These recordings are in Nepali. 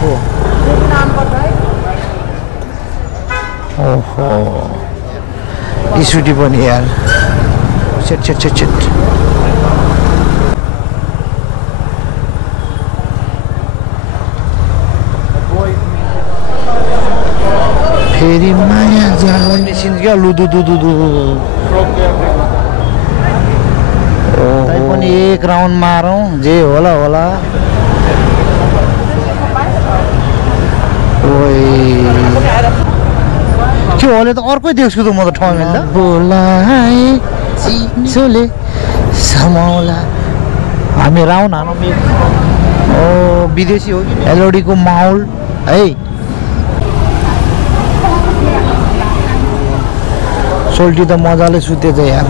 हो ओहो स्कुटी पनि यार छेट छेट छेट छेट फेरि माया जाओ निस्किन्छ लुदु दुदु तै पनि एक राउन्ड मारौँ जे होला होला के होले त अर्कै देख्छु त म त ठाउँ मिल्दा बोलाए चिसोले समाउला हामी राउन्ड हानौँ ओ विदेशी हो कि एलओडीको माहौल है सोल्टी त मजाले सुते त यार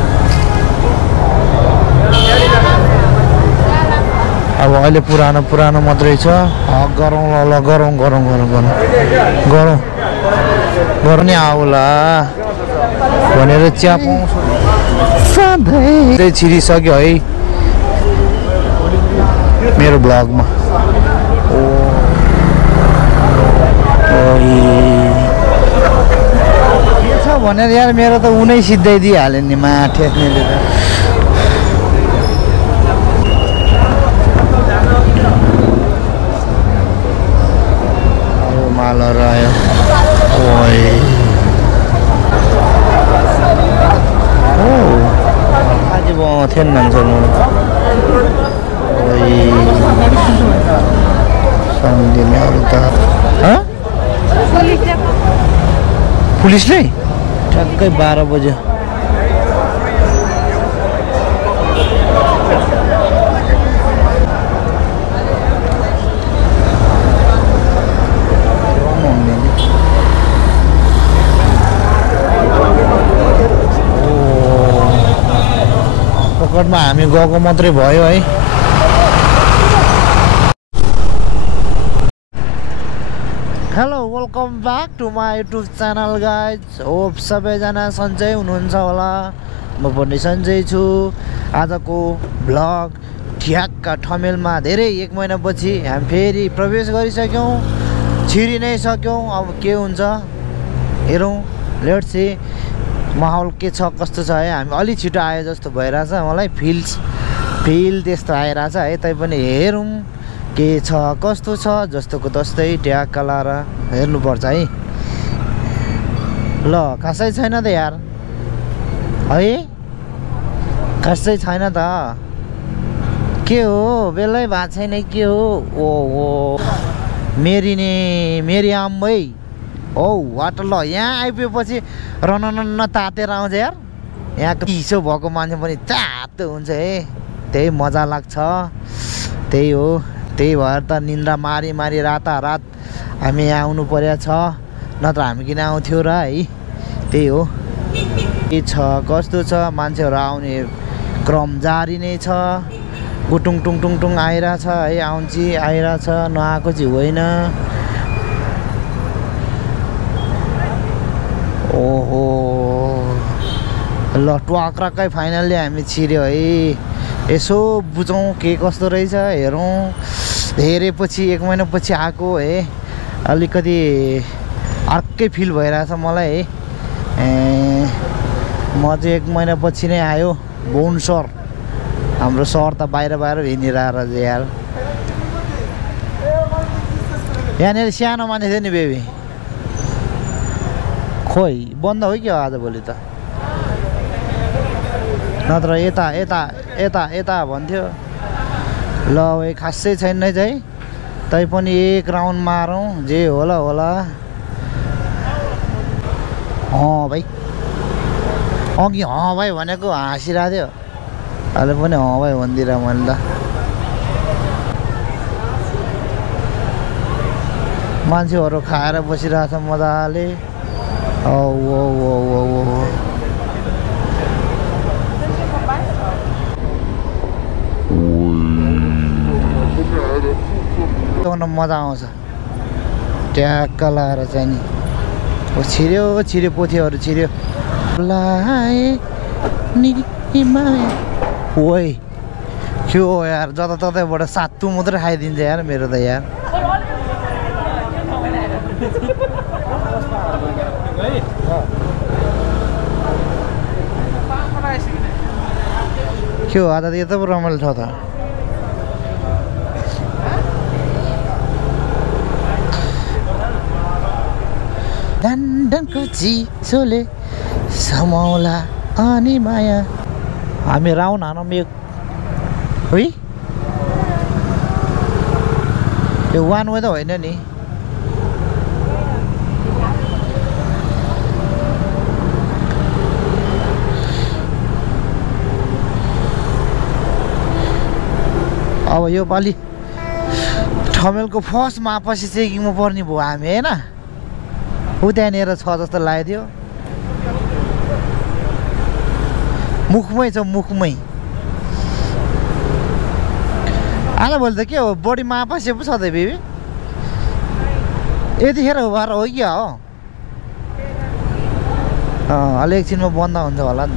अब अहिले पुरानो पुरानो मात्रै छ गरौँ ल गरौँ गरौँ गरौँ गरौँ गरौँ गरौँ नि आउला भनेर चिया पाउँछु सधैँ छिरिसक्यो है मेरो ब्लगमा के छ भनेर यार मेरो त उनै सिधाइदिइहाल्यो नि ठेक्नेले त मालहरू आयो आज थिएन मान्छेहरू सम्झिने अरू त पुलिसले ठ्याक्कै 12 बज्यो पकडमा हामी गएको मात्रै भयो है hello welcome back to my YouTube channel guys hope सबैजना सन्चै हुनुहुन्छ होला म पनि सन्चै छु आजको भ्लग ठ्याक्क ठमेलमा धेरै 1 महिनापछि हामी फेरि प्रवेश गरिसक्यौँ छिरि नै सक्यौँ अब के हुन्छ हेरौँ लेट्स सी माहौल के छ कस्तो छ है हामी अलि छिटो आयो जस्तो भइरहेछ मलाई फिल त्यस्तो आइरहेछ है तैपनि हेरौँ के छ कस्तो छ जस्तोको तस्तै ट्याक्क लाएर हेर्नुपर्छ है ल खासै छैन त यार है खासै छैन त के हो बेलै भएको छैन के हो ओहो मेरी आम्मै औ वाटर ल यहाँ आइपुगेपछि रनन तातेर आउँछ यार यहाँको चिसो भएको मान्छे पनि तातो हुन्छ है त्यही मजा लाग्छ त्यही हो त्यही भएर त निन्द्रा मारी मारी रातारात हामी यहाँ आउनु परेको छ नत्र हामी किन आउँथ्यो र है त्यही हो के छ कस्तो छ मान्छेहरू आउने क्रम जारी नै छ गुटुङ टुङ टुङ टुङ आइरहेछ है आउँची आइरहेछ नआएको चाहिँ होइन ओहो ल ट्वाक्राकै फाइनल्ली हामी छिर्यो है यसो बुझौँ के कस्तो रहेछ हेरौँ हेरेपछि 1 महिनापछि आएको है अलिकति अर्कै फिल भइरहेछ मलाई है म चाहिँ 1 महिनापछि नै आयो बोन सर हाम्रो सर त बाहिर हिँडिरहेको यार यहाँनिर सानो मान्छे थियो नि बेबी खोइ बन्द हो कि आजभोलि त नत्र यता यता यता यता भन्थ्यो ल भाइ खासै छैन है तैपनि एक राउन्ड मारौँ जे होला होला भाइ अघि भाइ भनेको हाँसिरहेको थियो अहिले पनि भाइ भनिदिएर मैले त मान्छेहरू खाएर बसिरहेछ मजाले मजा आउँछ ट्याक्क लाएर चाहिँ नि छिर्यो पोथीहरू छिर्यो ओइ के हो यार जताततैबाट सातु मात्रै खाइदिन्छ यार मेरो त यार के हो आज त यता पो रमाइलो छ त डन्डनको चिसोले समाउला अनि माया हामी राउन्ड हानौँ एक है यो वान वे त होइन नि अब यो पालि ठमेलको फर्स्ट मापछि चेकिङमा पर्ने भयो हामी होइन ऊ त्यहाँनिर छ जस्तो लगाइदियो मुखमै छ मुखमै आज भोलि त के हो बडी मापासे पो छ त बेबी यतिखेर भएर हो कि हो अलि एकछिनमा बन्द हुन्छ होला नि त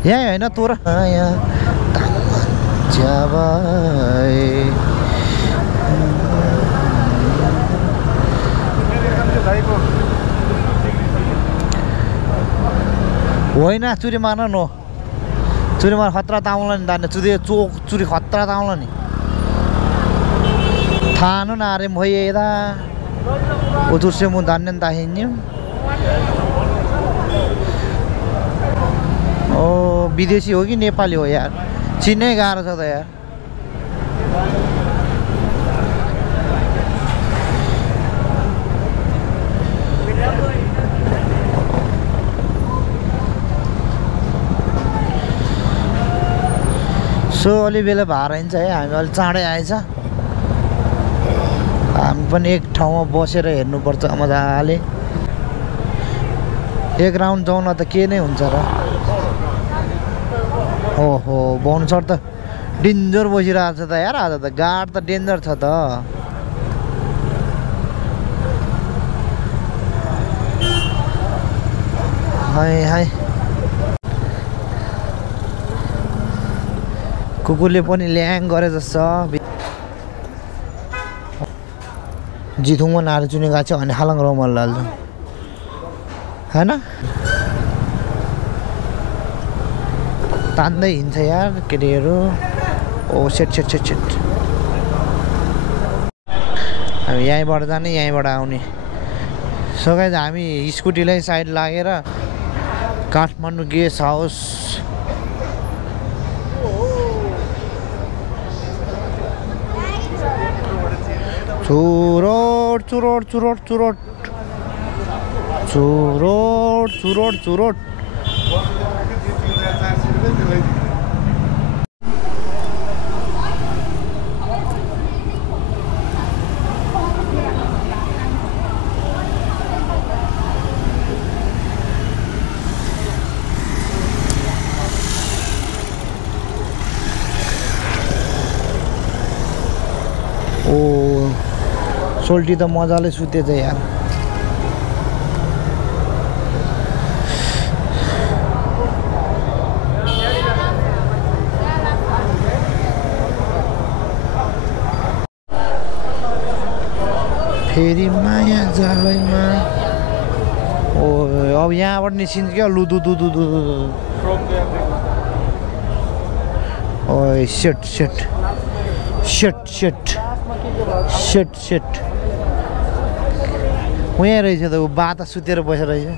यहीँ होइन तोर होइन चुरी मार्न नो चुरी मार खतरा ताउँला नि दाने चोक चुरी खतरा ताउँला नि थाहा न अरे भइएदा उतुर्से मु धान्ने नि ताहिन्यो ओ विदेशी हो कि नेपाली हो यार चिन्नै गाह्रो छ त यार सो अलि बेला भार हिँड्छ है हामी अलि चाँडै आएछ हामी पनि एक ठाउँमा बसेर हेर्नुपर्छ मजाले एक राउन्ड जाउँ न त के नै हुन्छ र ओहो बाउनु सर त डेन्जर बसिरहेको छ त यार आज त गाड त डेन्जर छ त हाय हाय कुकुरले पनि ल्याङ गरे जस्तो जिथुङमा नारे चुने गएको छ अनि हालङ रमल हाल्छ होइन तान्दै हिँड्छ यार केटीहरू ओ सेट सेट सेट सेट हामी यहीँबाट जाने यहीँबाट आउने सो गाइस हामी स्कुटीलाई साइड लागेर काठमाडौँ गेस्ट हाउस चुरोट चुरोट चुरोट चुरोट चुरोट चुरोट चुरोट ओ सोल्टी त मजाले सुतेछ यार फेरि माया जालैमा ओ अब यहाँबाट निस्किन्छ क्या लु दु दु दु दु ओ set set set set set set उहाँ रहेछ त ऊ बाता सुतेर बसेर रहेछ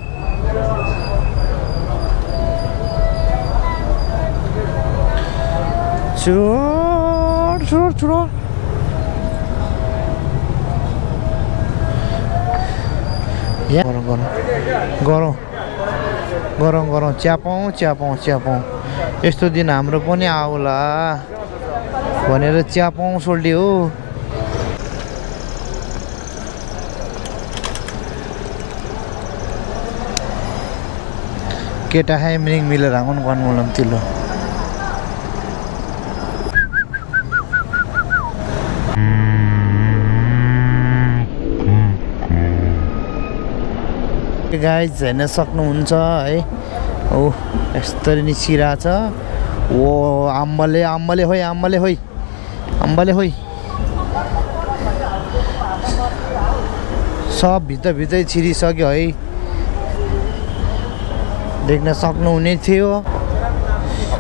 चोर चोर चोर गरौँ गरौँ गरौँ गरौँ गरौँ च्यापौँ च्यापौँ च्यापौँ यस्तो दिन हाम्रो पनि आउला भनेर च्यापौँ सोल्टी हो केटा है मिरिङ मिलेर आउन गर्नु तिलो गाइज हेर्न सक्नुहुन्छ है ओ यसरी निस्किरहेछ ओ आम्बले आम्बले होइ आम्बले होइ आम्बले होइ सब भित्रै छिरिसक्यो है, देख्न सक्नुहुने थियो।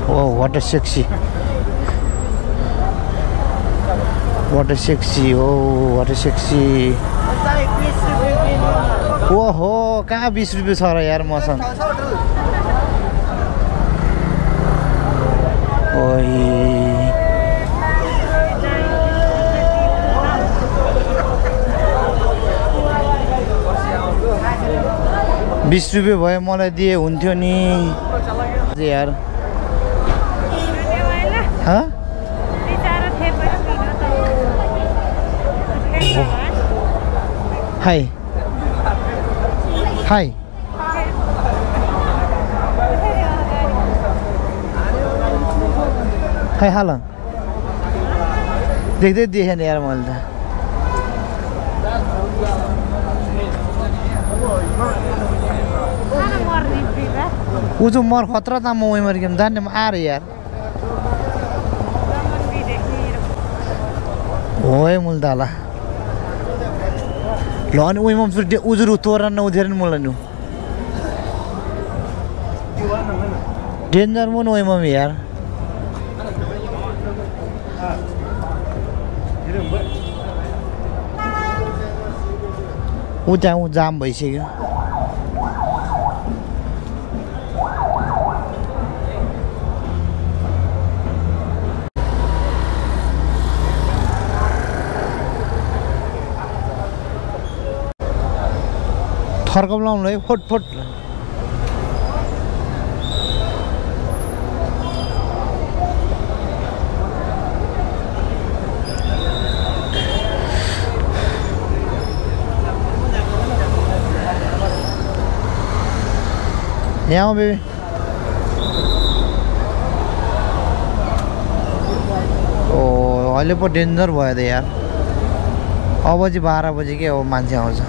Oh what a sexy, what a sexy, oh what a sexy. ओहो कहाँ 20 रुपियाँ छ र यार मसँग। ओइ 20 रुपियाँ भए मलाई दिए हुन्थ्यो नि यार। हाँ हाय हाय हाय हाल देख्दै देखेन यार मैले त। ऊ जो मर खतरा था म वही मर गया दाने में आ रही यार। ओए मुल्दाला लॉन वही मम फिर उजर उतोरा न उधर न मुल्ला नु डेंजर मुन वही मम यार। ऊ त्यहाँ जाम भइसक्यो। थर्कम लाउनु है फटफट। यहाँ हो बेबी। ओ अहिले पो डेन्जर भयो त यार। अब चाहिँ 12 बजे के हो मान्छे आउँछ।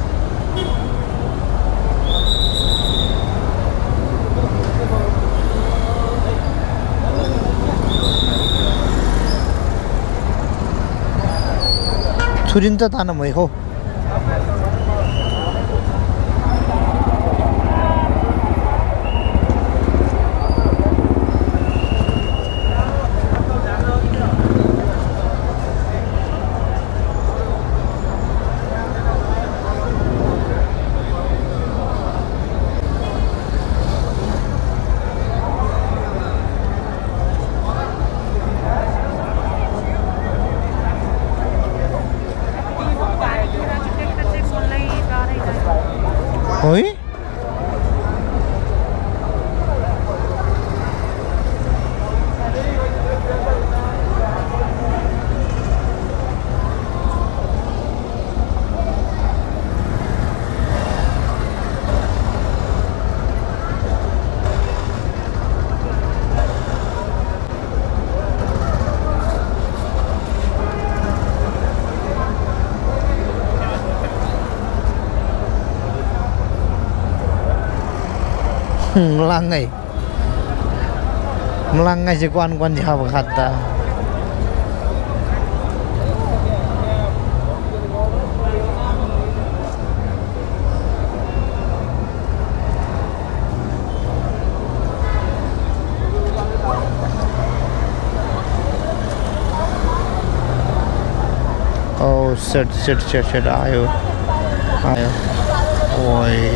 छुरिन त तान भएको Oi? Melangai si kuan-kuan di hawa kata. Oh shit ayo oi.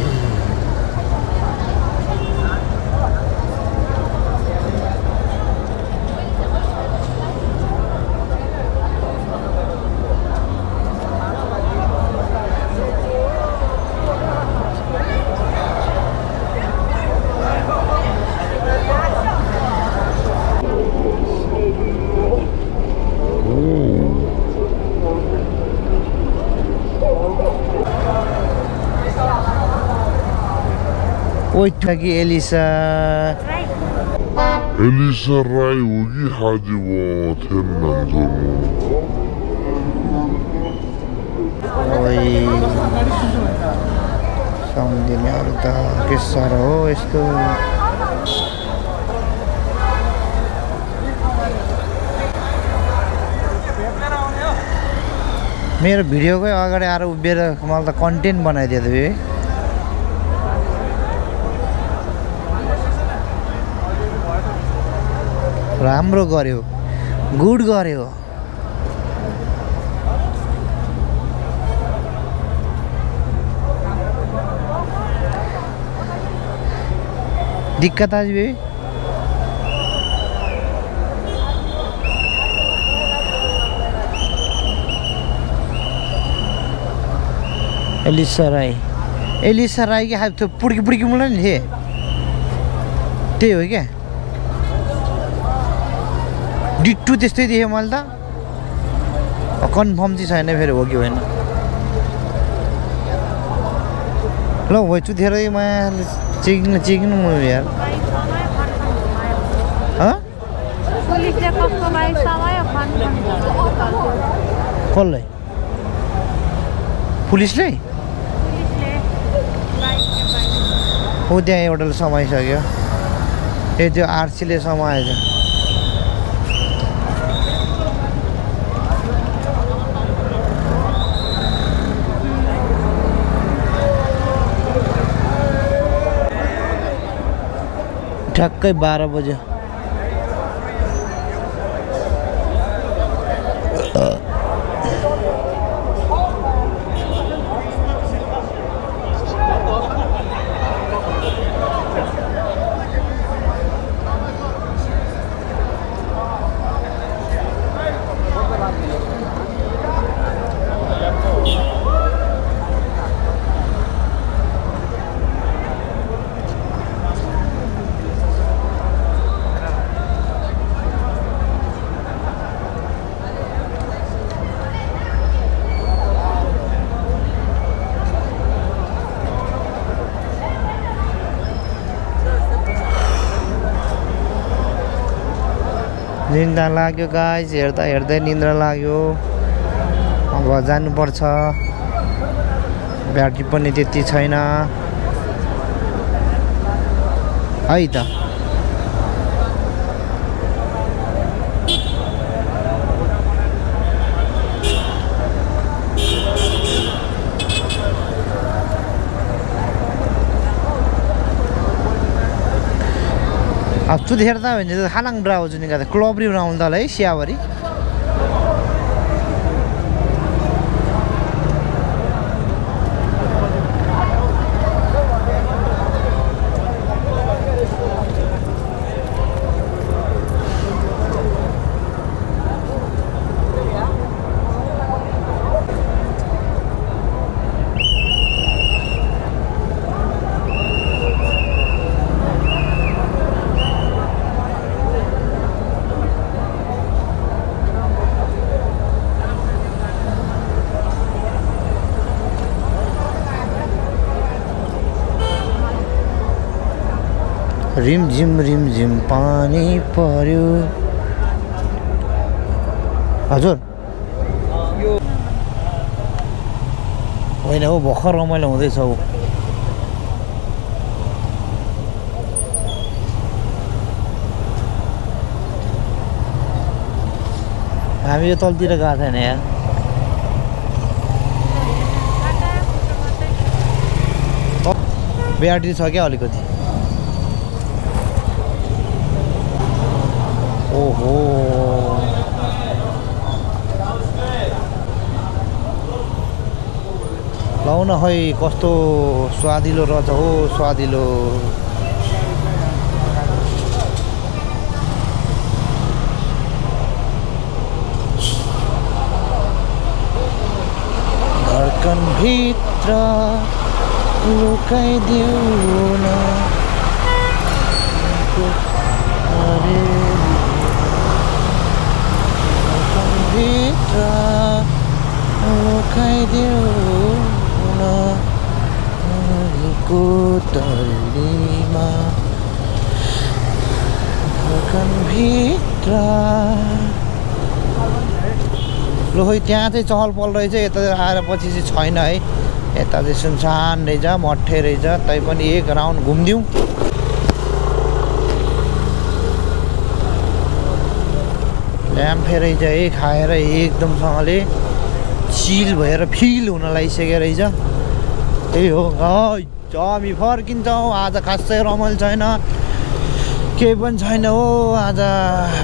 Oi lagi Elisa Rai ugi haji wo tennan zono. Oi samdine arda के साह्रो हो यस्तो। मेरो भिडियोकै अगाडि आएर उभिएर मलाई त कन्टेन्ट बनाइदियो त बे राम्रो गर्यो गुड गर्यो दिक्कत आज बे एलिसा राई के हाथ पुड़की पुड़की मुला नि थिए त्यही हो क्या डिट्टु त्यस्तै देखेँ मैले त कन्फर्म चाहिँ छैन फेरि हो कि होइन ल हो चुथेरै मायाले चिक्नु म यार कसलाई पुलिसले हो त्यहाँ एउटाले समाइसक्यो ए त्यो आरसीले समाएछ ठ्याक्कै 12 बजे निन्द्रा लाग्यो गाइस हेर्दा हेर्दै निन्द्रा लाग्यो अब जानुपर्छ ब्याट्री पनि त्यति छैन है त अब हेर्दा भने हालाङ ब्राउ जुन गर्दा क्लबरी बनाउनु त है सियावरी रिमझिम पानी पर्यो हजुर होइन हो भर्खर रमाइलो हुँदैछ हो हामी यो तलतिर गएको छैन यार ब्याट्री छ क्या अलिकति ओहो लाउ न खै कस्तो स्वादिलो रहेछ हो स्वादिलो धडकन भित्र लुकाइदिऊ न भित्र लुकाइदिऊ न कोटरीमा भित्र लु खै त्यहाँ चाहिँ चहल पहल रहेछ यता आएर पछि चाहिँ छैन है यता चाहिँ सुनसान रहेछ मठे रहेछ तैपनि एक राउन्ड घुमिदिउँ ल्याम्फे रहेछ है खाएर एकदमसँगले चिल भएर फिल हुन लागिसक्यो रहेछ। त्यही हो हामी फर्किन्छौँ। आज खासै रमाइलो छैन, केही पनि छैन हो। आज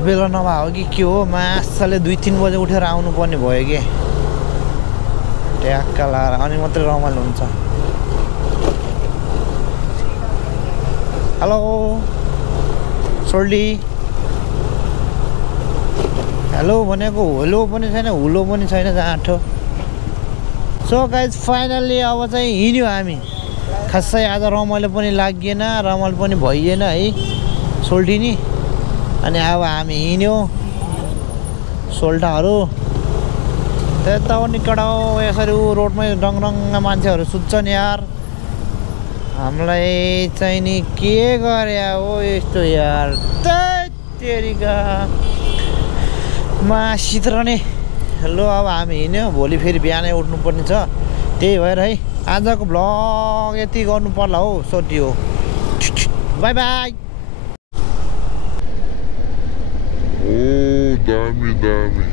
बेला नभए हो कि के हो, माछाले 2-3 बजे उठेर आउनुपर्ने भयो कि ट्याक्का लाएर, अनि मात्रै रमाइलो हुन्छ। हेलो सोल्डी, हेलो भनेको हेलो पनि छैन, हुलो पनि छैन, जाँठो। सो गाइज फाइनल्ली अब चाहिँ हिँड्यो हामी। खासै आज रमाइलो पनि लागेन, रमाइलो पनि भइएन है सोल्टी नि। अनि अब हामी हिँड्यो सोल्टाहरू त्यता निकट यसरी रोडमै डङडङ्ग मान्छेहरू सुत्छन् यार। हामीलाई चाहिँ नि के गरे हो यस्तो यार, तेरिका मासित्र नै। ल अब हामी हिँड्यो, भोलि फेरि बिहानै उठ्नुपर्ने छ। त्यही भएर है आजको भ्लग यति गर्नु पर्ला हो, सोधी हो। By by. ओ दामी दामी।